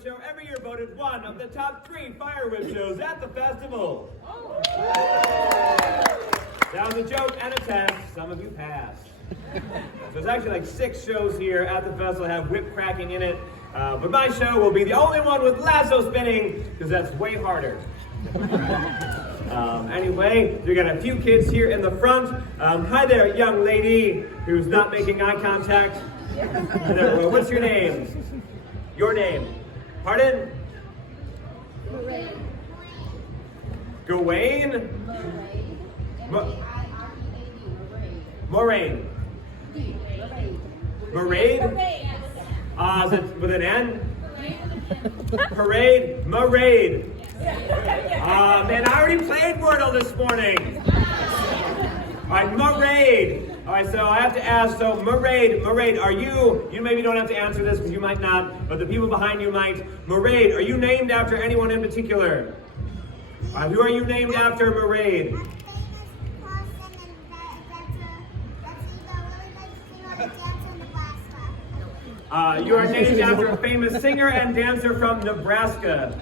Whip Show, every year voted one of the top 3 fire whip shows at the festival. That was a joke and a test. Some of you passed. So there's actually like 6 shows here at the festival that have whip cracking in it. But my show will be the only one with lasso spinning, because that's way harder. Anyway, we got a few kids here in the front. Hi there, young lady who's not making eye contact. What's your name? Your name? Pardon? Moraine. Gawain? Moraine. Moraine? Is it with an N? Parade? Marade. Man, I already played Wordle this morning. All right, Marade. All right, so I have to ask, so Marade, are you maybe don't have to answer this because you might not, but the people behind you might. Marade, are you named after anyone in particular? All right, who are you named after, Marade? You are named after a famous singer and dancer from Nebraska.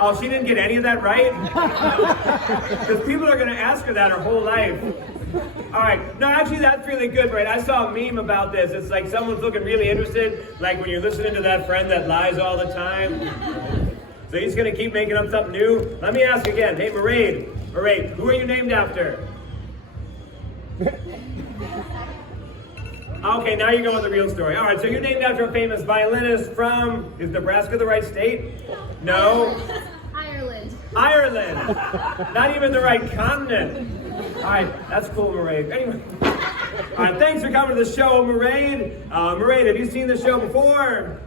Oh, she didn't get any of that right? Because people are going to ask her that her whole life. All right, no, actually that's really good, right? I saw a meme about this. It's like someone's looking really interested, like when you're listening to that friend that lies all the time. So he's going to keep making up something new. Let me ask again. Hey, Marade, who are you named after? Okay, now you're going with the real story. All right, so you're named after a famous violinist from, is Nebraska the right state? No? Ireland. Not even the right continent. All right, that's cool, Mairead. Anyway, all right, thanks for coming to the show, Mairead. Mairead, have you seen the show before?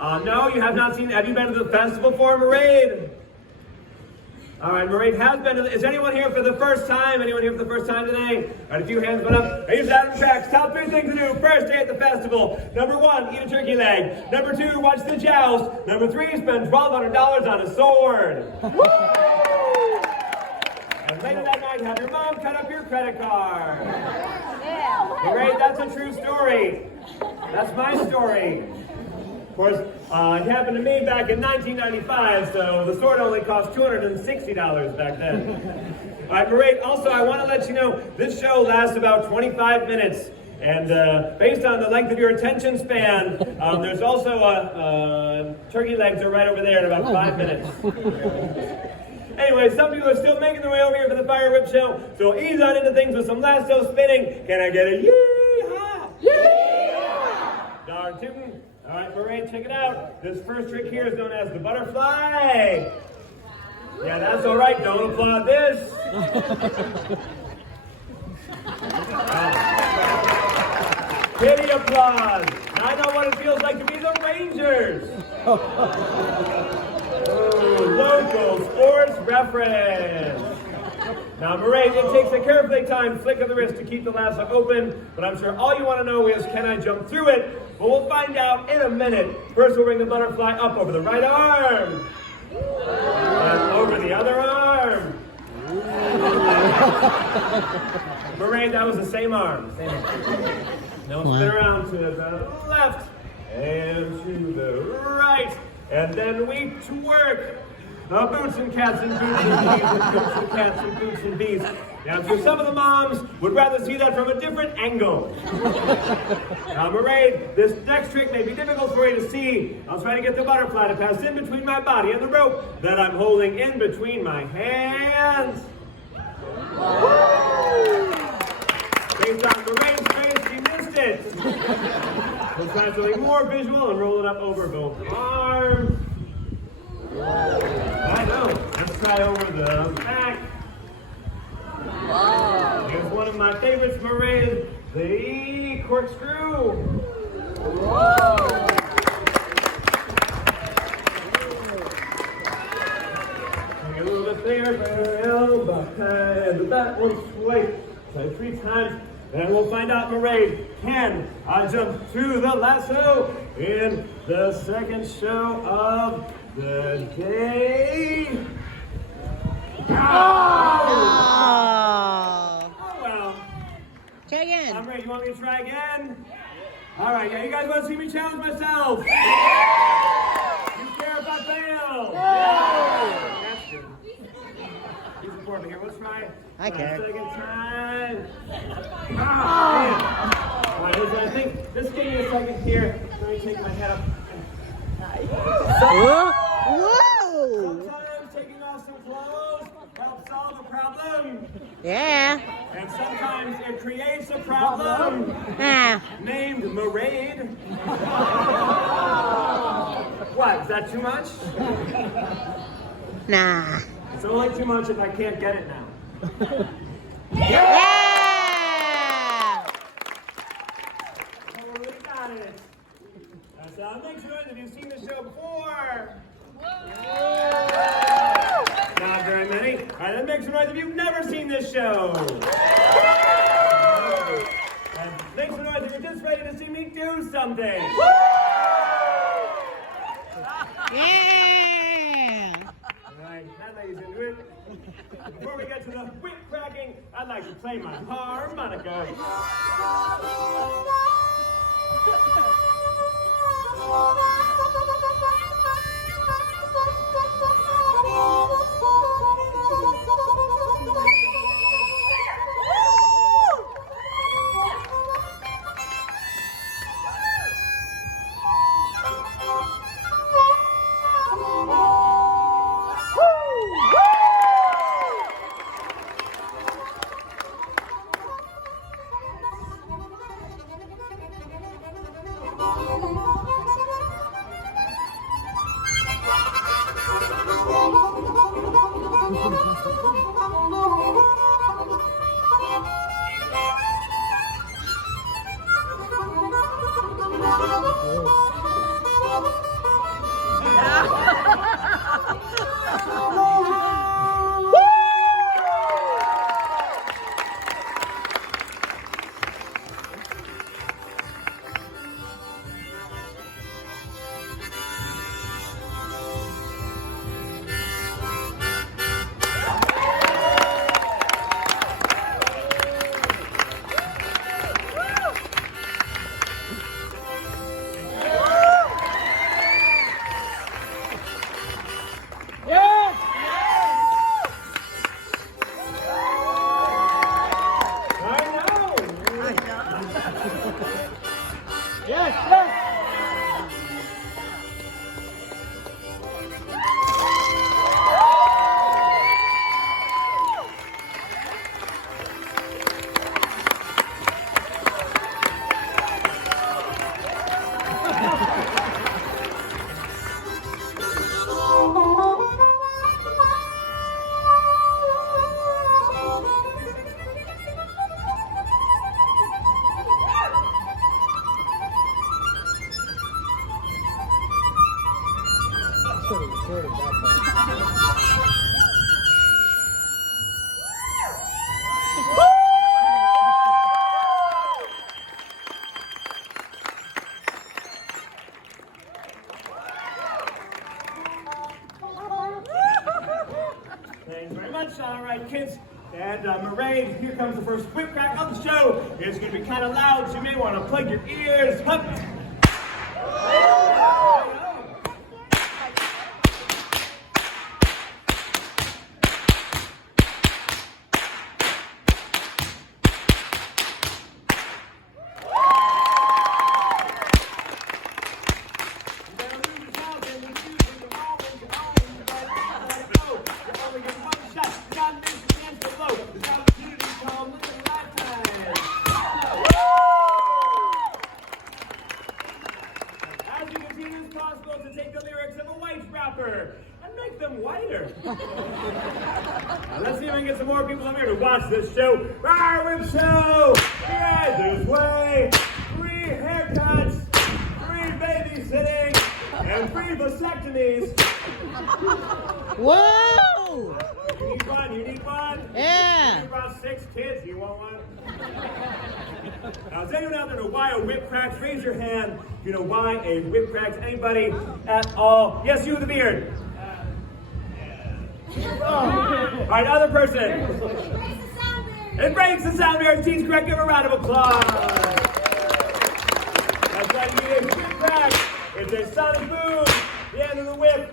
No, you have not seen it. Have you been to the festival before, Mairead? All right, Mairead has been to is anyone here for the first time? Anyone here for the first time today? All right, a few hands went up. Here's Adam Track's top 3 things to do first day at the festival. Number 1, eat a turkey leg. Number 2, watch the joust. Number 3, spend $1,200 on a sword. Woo! And later that night, have your mom cut up your credit card. Mairead, that's a true story. That's my story. Of course, it happened to me back in 1995, so the sword only cost $260 back then. All right, Mairead, also I want to let you know, this show lasts about 25 minutes. And based on the length of your attention span, there's also turkey legs are right over there in about 5 minutes. Anyway, some people are still making their way over here for the Fire Whip Show, so ease on into things with some lasso spinning. Can I get a yee-haw? Yee-haw! Dog tootin'. All right, Mairead, check it out. This first trick here is known as the butterfly. Yeah, that's all right. Don't applaud this. Pity applause. I know what it feels like to be the Rangers. Local sports reference. Now, Mairead, it takes a carefully timed flick of the wrist to keep the lasso open, but I'm sure all you want to know is, can I jump through it? Well, we'll find out in a minute. First, we'll bring the butterfly up over the right arm. And over the other arm. Mairead, that was the same arm. Now spin around to the left and to the right. And then we twerk. Boots and cats and boots and bees, and boots and cats and boots and bees. Now, I'm sure some of the moms would rather see that from a different angle. Now, Mairead, this next trick may be difficult for you to see. I'll try to get the butterfly to pass in between my body and the rope that I'm holding in between my hands. Based on Mairead's face, she missed it. We'll try something more visual and roll it up over both arms. I know. Let's try over the back. Wow. Here's one of my favorites, Mairead, the corkscrew. Whoa. Take a little bit there, elbow behind the back, one sway. Try 3 times, and we'll find out, Mairead, can I jump through the lasso in the second show of the day? Oh! Oh well. Try again. I'm ready. You want want me to try again? All right, yeah, you guys want to see me challenge myself? You care if I fail? That's good. You support me here. Let's try. I care. Second time. All right, listen, I think, just give me a second here. Let me take my head up. Whoa! Sometimes taking off some clothes helps solve a problem. Yeah. And sometimes it creates a problem named Marade. What, is that too much? Nah. It's only too much if I can't get it now. Yeah! Totally got it. So make sure that you've seen the show before. Not very many. All right, then make some noise if you've never seen this show. And make some noise if you're just ready to see me do something. Yeah! All right, now ladies and gentlemen, before we get to the whip cracking, I'd like to play my harmonica. Thanks very much. All right, kids. And Maraid, here comes the first whip crack of the show. It's going to be kind of loud, so you may want to plug your ears. Hup. To take the lyrics of a white rapper and make them whiter. Now, let's see if I can get some more people up here to watch this show. Our whip show! Yeah, this way! 3 haircuts, 3 babysitting, and 3 vasectomies. Whoa! You need one? You need one? Yeah! You brought 6 kids. You want one? Now, is anyone out there know why a whip cracks? Raise your hand if you know why a whip cracks. Anybody at all? Yes, you with the beard. All right, other person. It breaks the sound barrier. Team's correct. Give a round of applause. going to be a whip crack. It's a sonic boom. The end of the whip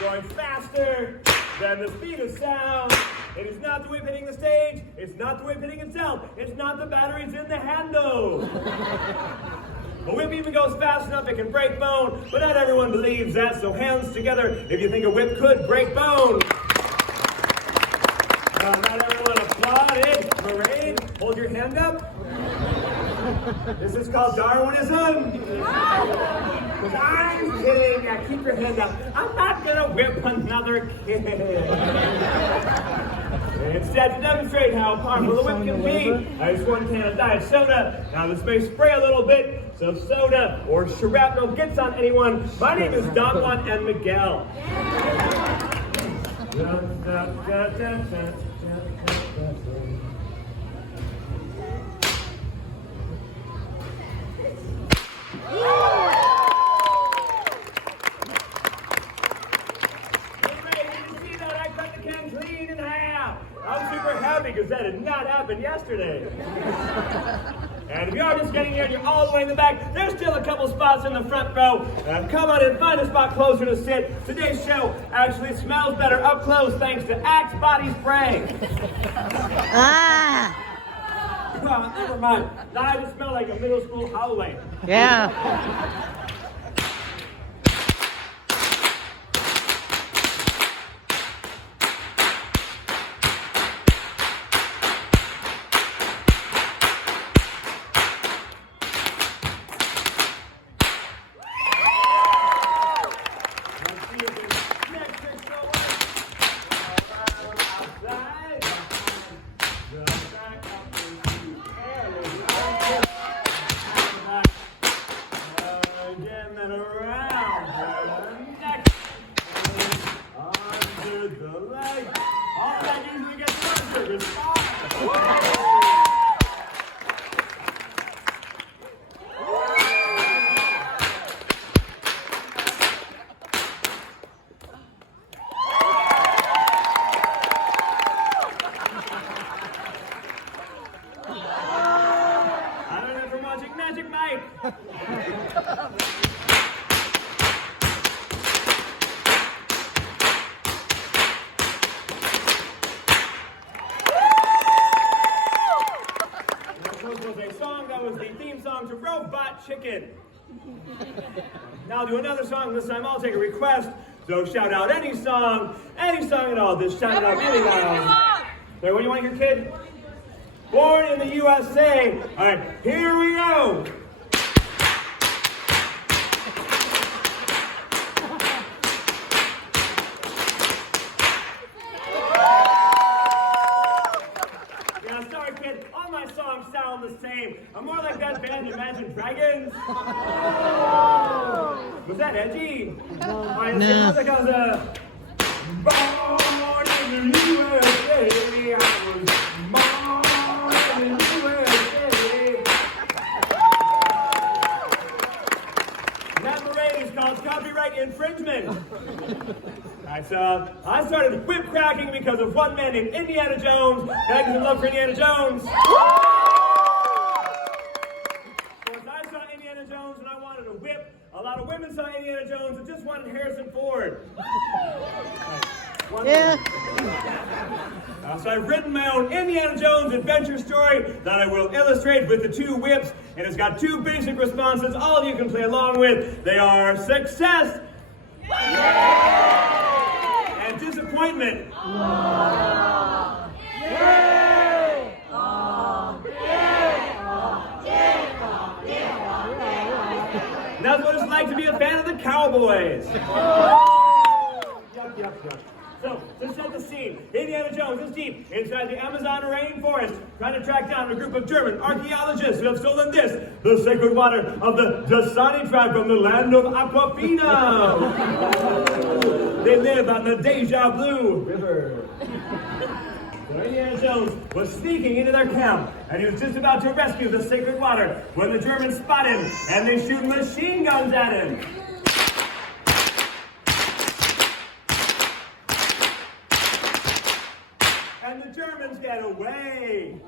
going faster than the speed of sound. It is not the whip hitting the stage. It's not the whip hitting itself. It's not the batteries in the handle. A whip even goes fast enough it can break bone, but not everyone believes that, so hands together if you think a whip could break bone. Not everyone applauded. Parade, hold your hand up. This is called Darwinism. I'm kidding. Now keep your hand up. I'm not going to whip another kid. Instead, to demonstrate how powerful a whip can be, I just one can of diet soda. Now this may spray a little bit, so soda or shrapnel gets on anyone. My name is Don Juan and Miguel. I'm super happy because that did not happen yesterday. And if you are just getting here and you're all the way in the back, there's still a couple spots in the front row. Come on and find a spot closer to sit. Today's show actually smells better up close thanks to Axe Body Spray. Well, never mind. Now I just smell like a middle school hallway. Yeah. Chicken. Now I'll do another song. This time I'll take a request. So shout out any song at all. Just shout it out really loud. Wait, what do you want to hear, kid? Born in the USA. All right, here we go. Sound the same. I'm more like that band Imagine Dragons. Was that edgy? Alright, no. It goes, born in the USA. I was born in the USA. That parade is called copyright infringement. Alright, so I started whip cracking because of one man named Indiana Jones. Can I get some love for Indiana Jones? Jones and I wanted a whip. A lot of women saw Indiana Jones and just wanted Harrison Ford. Yeah. So I've written my own Indiana Jones adventure story that I will illustrate with the two whips, and it's got two basic responses all of you can play along with. They are success and disappointment. That's what it's like to be a fan of the Cowboys. Yup. So, to set the scene, Indiana Jones is deep inside the Amazon rainforest, trying to track down a group of German archaeologists who have stolen this, the sacred water of the Dasani tribe from the land of Aquafina. They live on the Deja Blue River. So Indiana Jones was sneaking into their camp, and he was just about to rescue the sacred water when the Germans spot him, and they shoot machine guns at him. And the Germans get away.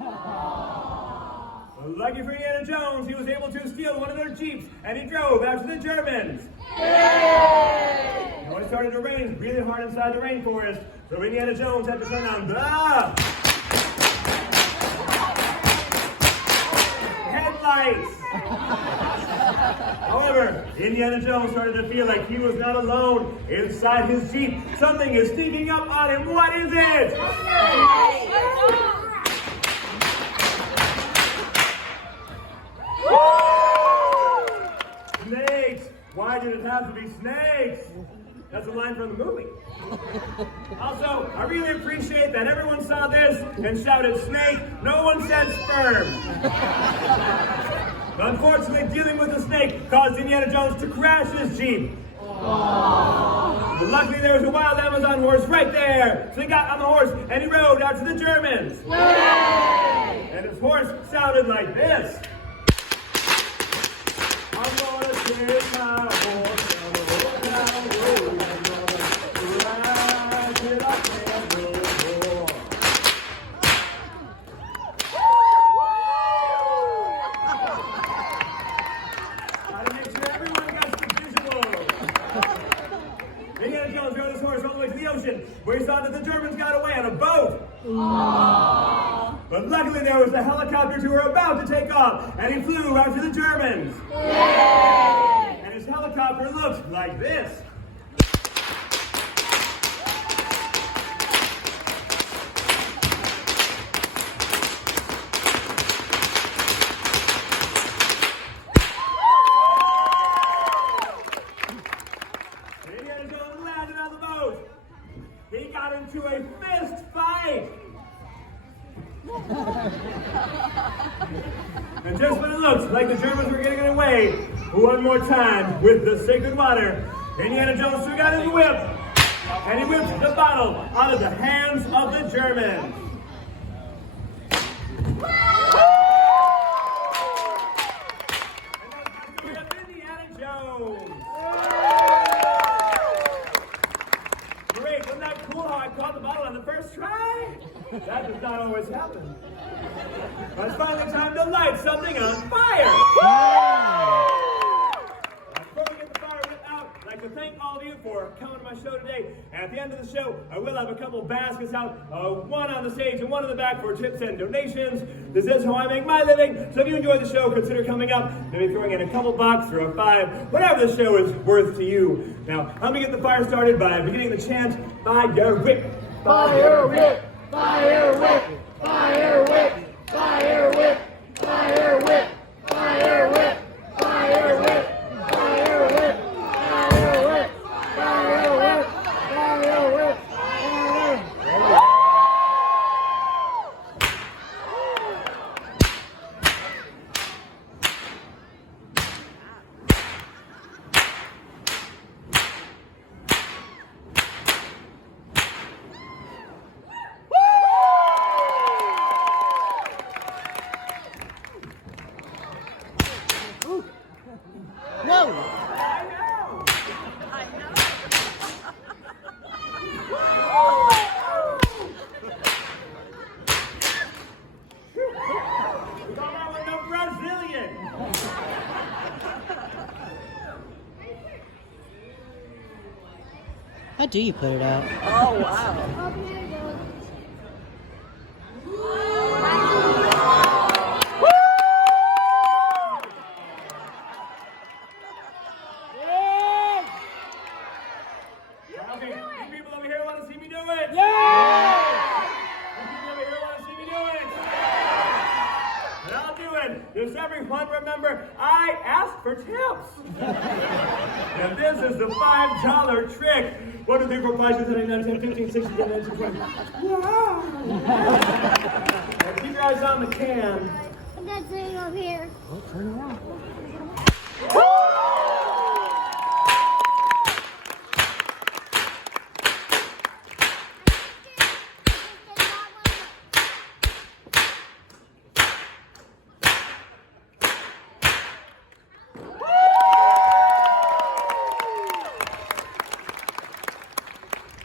Lucky for Indiana Jones, he was able to steal one of their Jeeps, and he drove after the Germans. It started to rain really hard inside the rainforest, so Indiana Jones had to turn on the headlights. However, Indiana Jones started to feel like he was not alone inside his Jeep. Something is sneaking up on him. What is it? Snakes! Why did it have to be snakes? That's a line from the movie. Also, I really appreciate that everyone saw this and shouted snake. No one said sperm. Unfortunately, dealing with the snake caused Indiana Jones to crash his Jeep. But luckily, there was a wild Amazon horse right there. So he got on the horse and he rode out to the Germans. Yay! And his horse sounded like this. I'm gonna take my horse down the road, down the road. I'm gonna ride till I can't no more. Gotta make sure everyone got the visual. Indiana Jones rode his horse all the way to the ocean, where he saw that the Germans got away on a boat. But luckily there was the helicopters who were about to take off, and he flew after the Germans. Yay! And his helicopter looked like this. Indiana Jones landed on the boat. He got into a fist fight. And just when it looked like the Germans were getting away, one more time with the sacred water, Indiana Jones took out his whip, and he whipped the bottle out of the hands of the Germans. And that's Indiana Jones. Great, wasn't that cool how I caught the bottle on the first try? That does not always happen. But it's finally time to light something on fire! Before we get the fire lit out, I'd like to thank all of you for coming to my show today. And at the end of the show, I will have a couple baskets out, one on the stage and one in the back for tips and donations. This is how I make my living. So if you enjoyed the show, consider coming up, maybe throwing in a couple bucks or a $5, whatever the show is worth to you. Now, let me get the fire started by beginning the chant, Fire Whip! Fire whip! Fire whip! Fire whip! Fire whip! Fire whip! Fire whip! Fire whip! Fire whip! Fire whip! Fire whip! Fire whip! Whoa! We got out with the Brazilian! How do you put it out? Oh, wow. Okay, you people over here want to see me do it? Yeah! You people over here want to see me do it? And I'll do it. Does everyone remember I asked for tips? And this is the $5 trick. 1, 2, 3, 4, 5, 6, 7, 8, 9, 10, 15, 16, 17, 18, 20. Wow! Now keep your eyes on the can. That's sitting up here. Oh, turn around.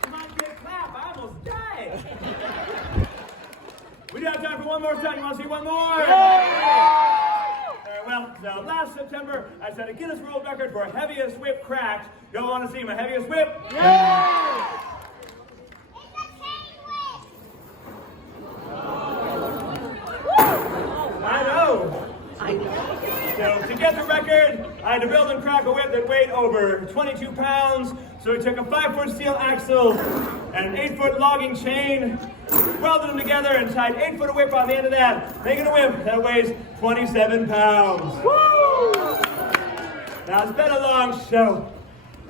Come on, kid, clap. I almost died. We do have time for one more stunt. You want to see one more? Well, so last September, I set a Guinness World Record for heaviest whip cracked. Y'all want to see my heaviest whip? I know. So to get the record, I had to build and crack a whip that weighed over 22 pounds. So we took a 5-foot steel axle and an 8-foot logging chain, welded them together and tied 8 foot of whip on the end of that, making a whip that weighs 27 pounds. Now it's been a long show,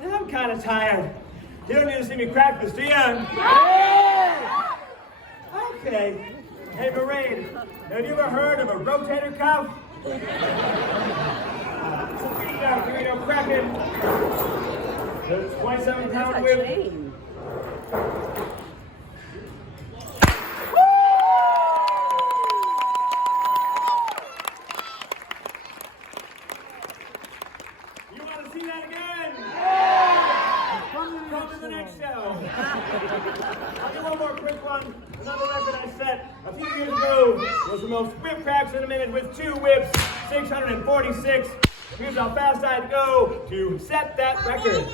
and I'm kind of tired. You don't need to see me crack this, do you? Okay. Hey, Parade, have you ever heard of a rotator cuff? Here we go, cracking. The 27-pound whip. You want to see that again? Come to the next show. I'll do one more quick one. Another record I set a few years ago was the most whip cracks in a minute with 2 whips, 646. Here's how fast I'd go to set that record.